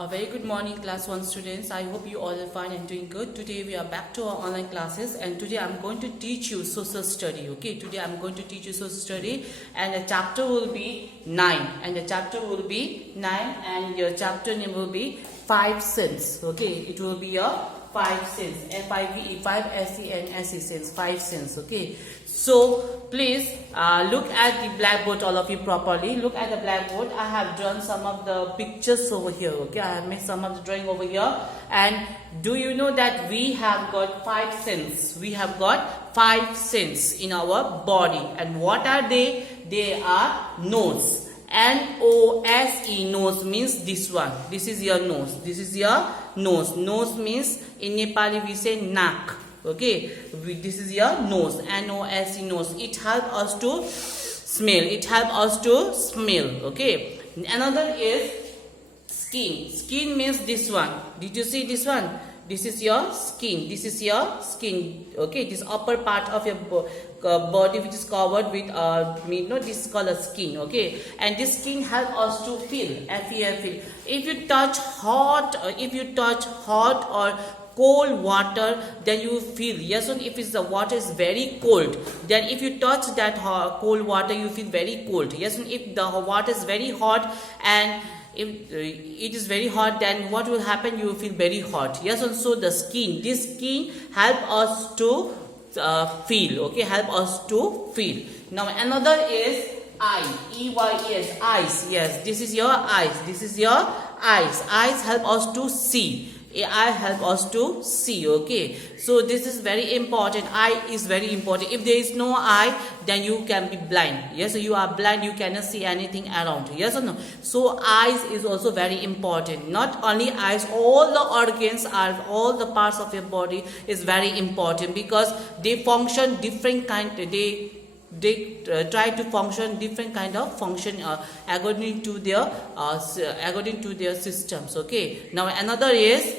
A very good morning class 1 students. I hope you all are fine and doing good. Today we are back to our online classes and today I'm going to teach you social study. Okay, today I'm going to teach you social study and the chapter will be 9 and your chapter name will be 5 sins. Okay, it will be a 5 sins, F-I-V-E, 5 S-E-N-S-E sins, 5 sins. Okay, so please look at the blackboard, all of you, properly. Look at the blackboard. I have drawn some of the pictures over here. Okay, I have made some of the drawing over here. And do you know that we have got 5 sins? We have got 5 sins in our body. And what are they? They are nose. N-O-S-E, nose means this one. This is your nose. This is your nose. Nose means in Nepali we say nak. Okay, this is your nose. N-O-S-E, nose. It helps us to smell. It helps us to smell. Okay. Another is skin. Skin means this one. Did you see this one? This is your skin. This is your skin. Okay, this upper part of your body which is covered with this is called a skin. Okay, and this skin helps us to feel. Feel. If you touch hot or cold water, then you feel. Yes, and if the water is very cold, then if you touch that cold water, you feel very cold. Yes, and if the water is very hot and if it is very hot, then what will happen? You will feel very hot. Yes, and so the skin, this skin help us to feel. Okay, help us to feel. Now another is eye. E-Y-E-S, eyes. Yes, this is your eyes. This is your eyes. Eyes help us to see. Eye help us to see. Okay, so this is very important. Eye is very important. If there is no eye, then you can be blind. Yes, so you are blind, you cannot see anything around. Yes or no? So eyes is also very important. Not only eyes, all the organs are, all the parts of your body is very important because they function different kind. They try to function different kind of function according to their systems. Okay, now another is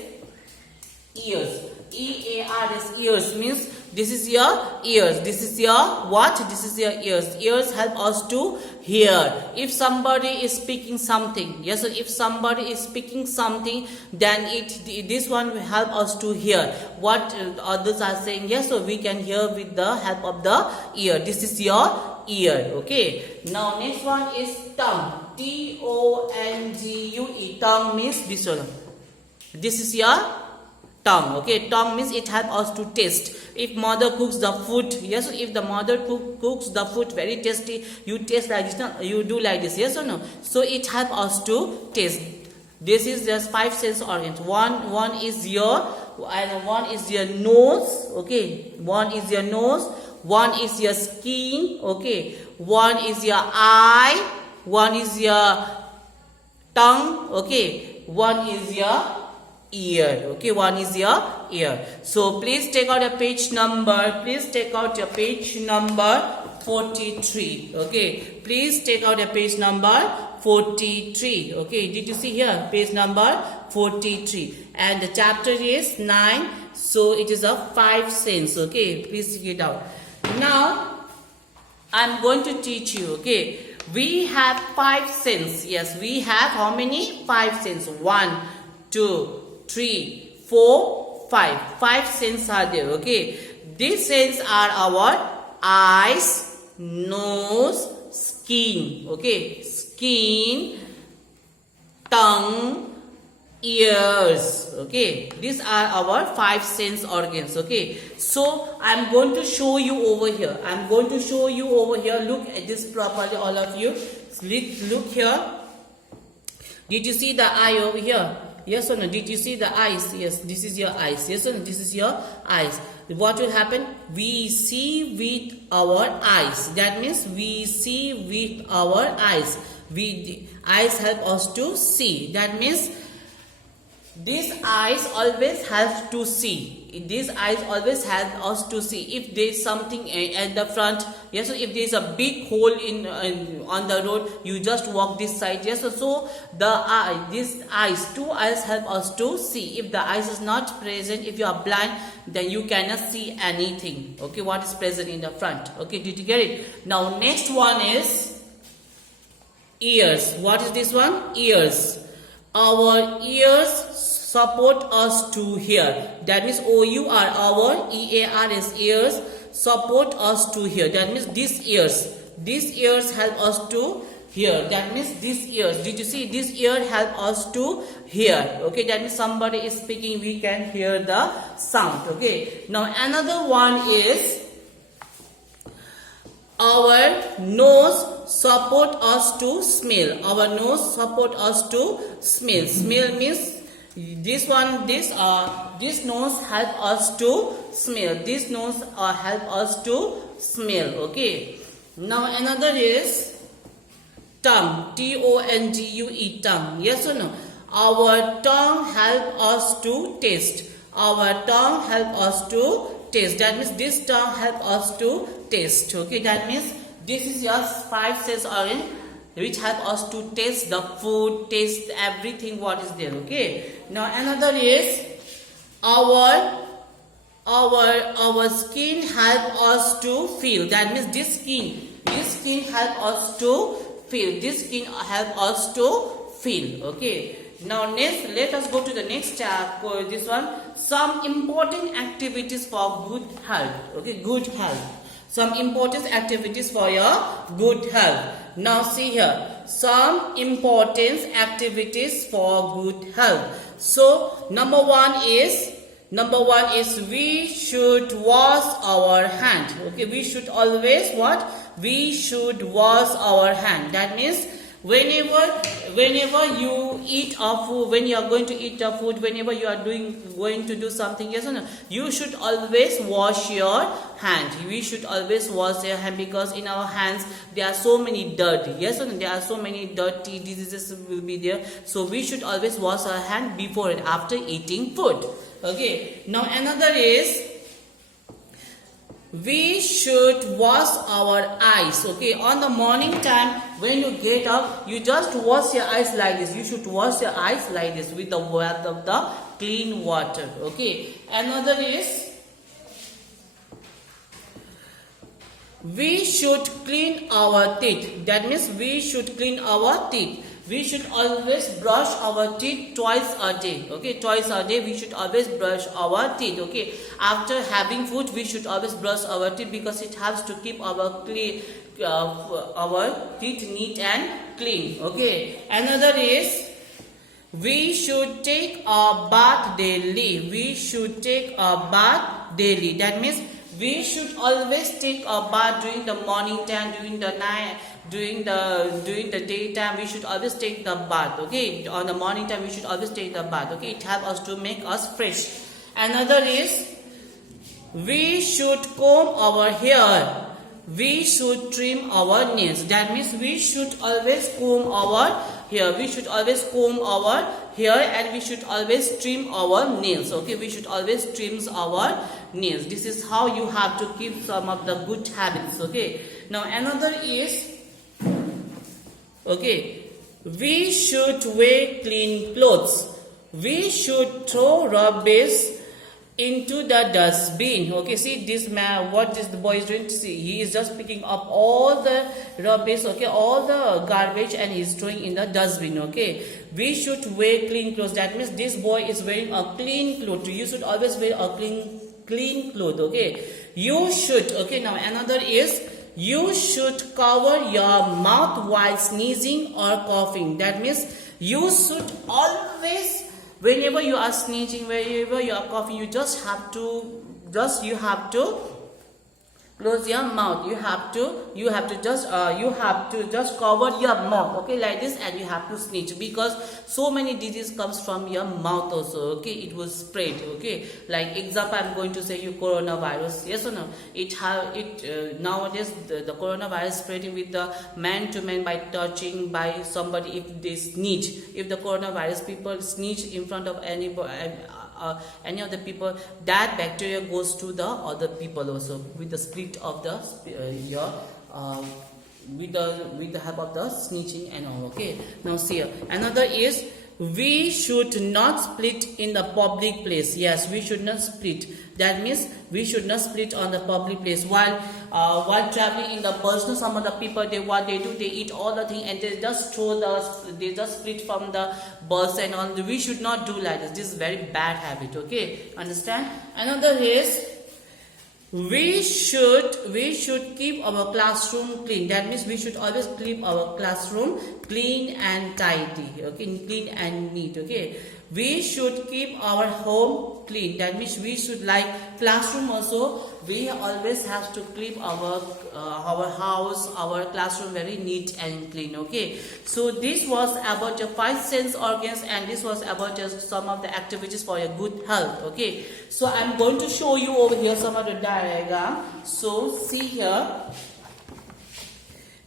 ears. E-A-R-S, ears means this is your ears. This is your what? This is your ears. Ears help us to hear. If somebody is speaking something, yes, if somebody is speaking something, then this one will help us to hear what others are saying. Yes, so we can hear with the help of the ear. This is your ear. Okay, now next one is tongue. T-O-N-G-U-E. Tongue means this one. This is your tongue. Okay, tongue means it helps us to taste. If mother cooks the food, yes, if the mother cooks the food very tasty, you taste like this, you do like this, yes or no? So it helps us to taste. This is just 5 sense organs. One is your, and one is your nose. Okay, one is your nose, one is your skin. Okay, one is your eye, one is your tongue. Okay, one is your ear. Okay, one is your ear. So please take out a page number. Please take out your page number 43. Okay, please take out a page number 43. Okay, did you see here? Page number 43. And the chapter is 9. So it is a 5 sense. Okay, please take it out. Now I'm going to teach you. Okay, we have 5 sense. Yes, we have how many? 5 sense. 1, 2, 3, 4, 5. 5 senses are there. Okay, these senses are our eyes, nose, skin. Okay, skin, tongue, ears. Okay, these are our 5 sense organs. Okay, so I'm going to show you over here. I'm going to show you over here. Look at this properly, all of you. Look here. Did you see the eye over here? Yes or no? Did you see the eyes? Yes, this is your eyes. Yes or no? This is your eyes. What will happen? We see with our eyes. That means we see with our eyes. Eyes help us to see. That means these eyes always help to see. These eyes always help us to see. If there is something at the front, yes, so if there is a big hole on the road, you just walk this side. Yes, so these eyes, 2 eyes help us to see. If the eyes is not present, if you are blind, then you cannot see anything. Okay, what is present in the front? Okay, did you get it? Now next one is ears. What is this one? Ears. Our ears support us to hear. That means our, our ear is ears, support us to hear. That means these ears help us to hear. That means these ears, did you see, this ear help us to hear. Okay, that means somebody is speaking, we can hear the sound. Okay, now another one is our nose support us to smell. Our nose support us to smell. Smell means this nose help us to smell. This nose help us to smell. Okay, now another is tongue. Tongue. Tongue. Yes or no? Our tongue help us to taste. Our tongue help us to taste. That means this tongue help us to taste. Okay, that means this is your 5 sense organ which help us to taste the food, taste everything what is there. Okay, now another is our skin help us to feel. That means this skin help us to feel. This skin help us to feel. Okay, now next let us go to the next chapter. This one, some important activities for good health. Okay, good health. Some important activities for your good health. Now see here, some important activities for good health. So number one is we should wash our hand. Okay, we should always what? We should wash our hand. That means whenever you eat a food, when you are going to eat a food, whenever you are going to do something, yes or no, you should always wash your hand. We should always wash your hand, because in our hands there are so many dirt. Yes or no, there are so many dirty diseases will be there. So we should always wash our hand before and after eating food. Okay, now another is we should wash our eyes. Okay, on the morning time when you get up, you just wash your eyes like this. You should wash your eyes like this with the bath of the clean water. Okay, another is we should clean our teeth. That means we should clean our teeth. We should always brush our teeth twice a day. Okay, twice a day we should always brush our teeth. Okay, after having food we should always brush our teeth, because it helps to keep our teeth neat and clean. Okay, another is we should take a bath daily. We should take a bath daily. That means we should always take a bath during the morning time, during the night, during the daytime. We should always take the bath. Okay, on the morning time we should always take the bath. Okay, it helps us to make us fresh. Another is we should comb our hair. We should trim our nails. That means we should always comb our hair. We should always comb our hair, and we should always trim our nails. Okay, we should always trim our nails. This is how you have to keep some of the good habits. Okay, now another is, okay, we should wear clean clothes. We should throw rubbish into the dustbin. Okay, see this man, what is the boy is doing? See, he is just picking up all the rubbish, okay, all the garbage, and he is throwing in the dustbin. Okay, we should wear clean clothes. That means this boy is wearing a clean cloth. You should always wear a clean cloth. Okay, you should. Okay, now another is you should cover your mouth while sneezing or coughing. That means you should always, whenever you are sneezing, whenever you are coughing, you have to close your mouth. You have to just cover your mouth. Okay, like this, and you have to sneeze, because so many disease comes from your mouth also. Okay, it will spread. Okay, like example, I'm going to say you coronavirus. Yes or no? Nowadays the coronavirus spreading with the man to man, by touching by somebody. If they sneeze, if the coronavirus people sneeze in front of any of the people, that bacteria goes to the other people also, with the split of the with the help of the sneezing and all. Okay, now see here, another is we should not split in the public place. Yes, we should not split. That means we should not split on the public place. While while traveling in the bus, no, some of the people, what they do, they eat all the thing and they just they just split from the bus and all. We should not do like this. This is very bad habit. Okay, understand? Another is, we should keep our classroom clean. That means we should always keep our classroom clean and tidy. Okay, clean and neat. Okay, we should keep our home clean. That means we should, like classroom also, we always have to keep our house, our classroom very neat and clean. Okay, so this was about your 5 sense organs, and this was about just some of the activities for your good health. Okay, so I'm going to show you over here some of the diagram. So see here,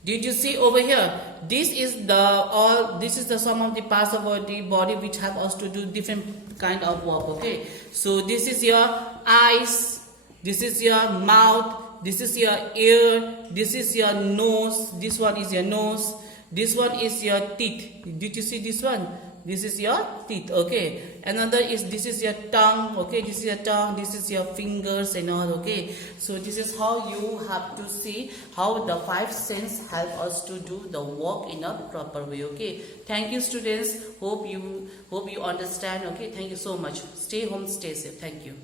did you see over here? This is the some of the parts of the body which have us to do different kind of work. Okay, so this is your eyes, this is your mouth, this is your ear, this is your nose, this one is your nose, this one is your teeth. Did you see this one? This is your teeth. Okay, another is, this is your tongue. Okay, this is your tongue, this is your fingers and all. Okay, so this is how you have to see how the 5 senses help us to do the work in a proper way. Okay, thank you students, hope you understand. Okay, thank you so much. Stay home, stay safe. Thank you.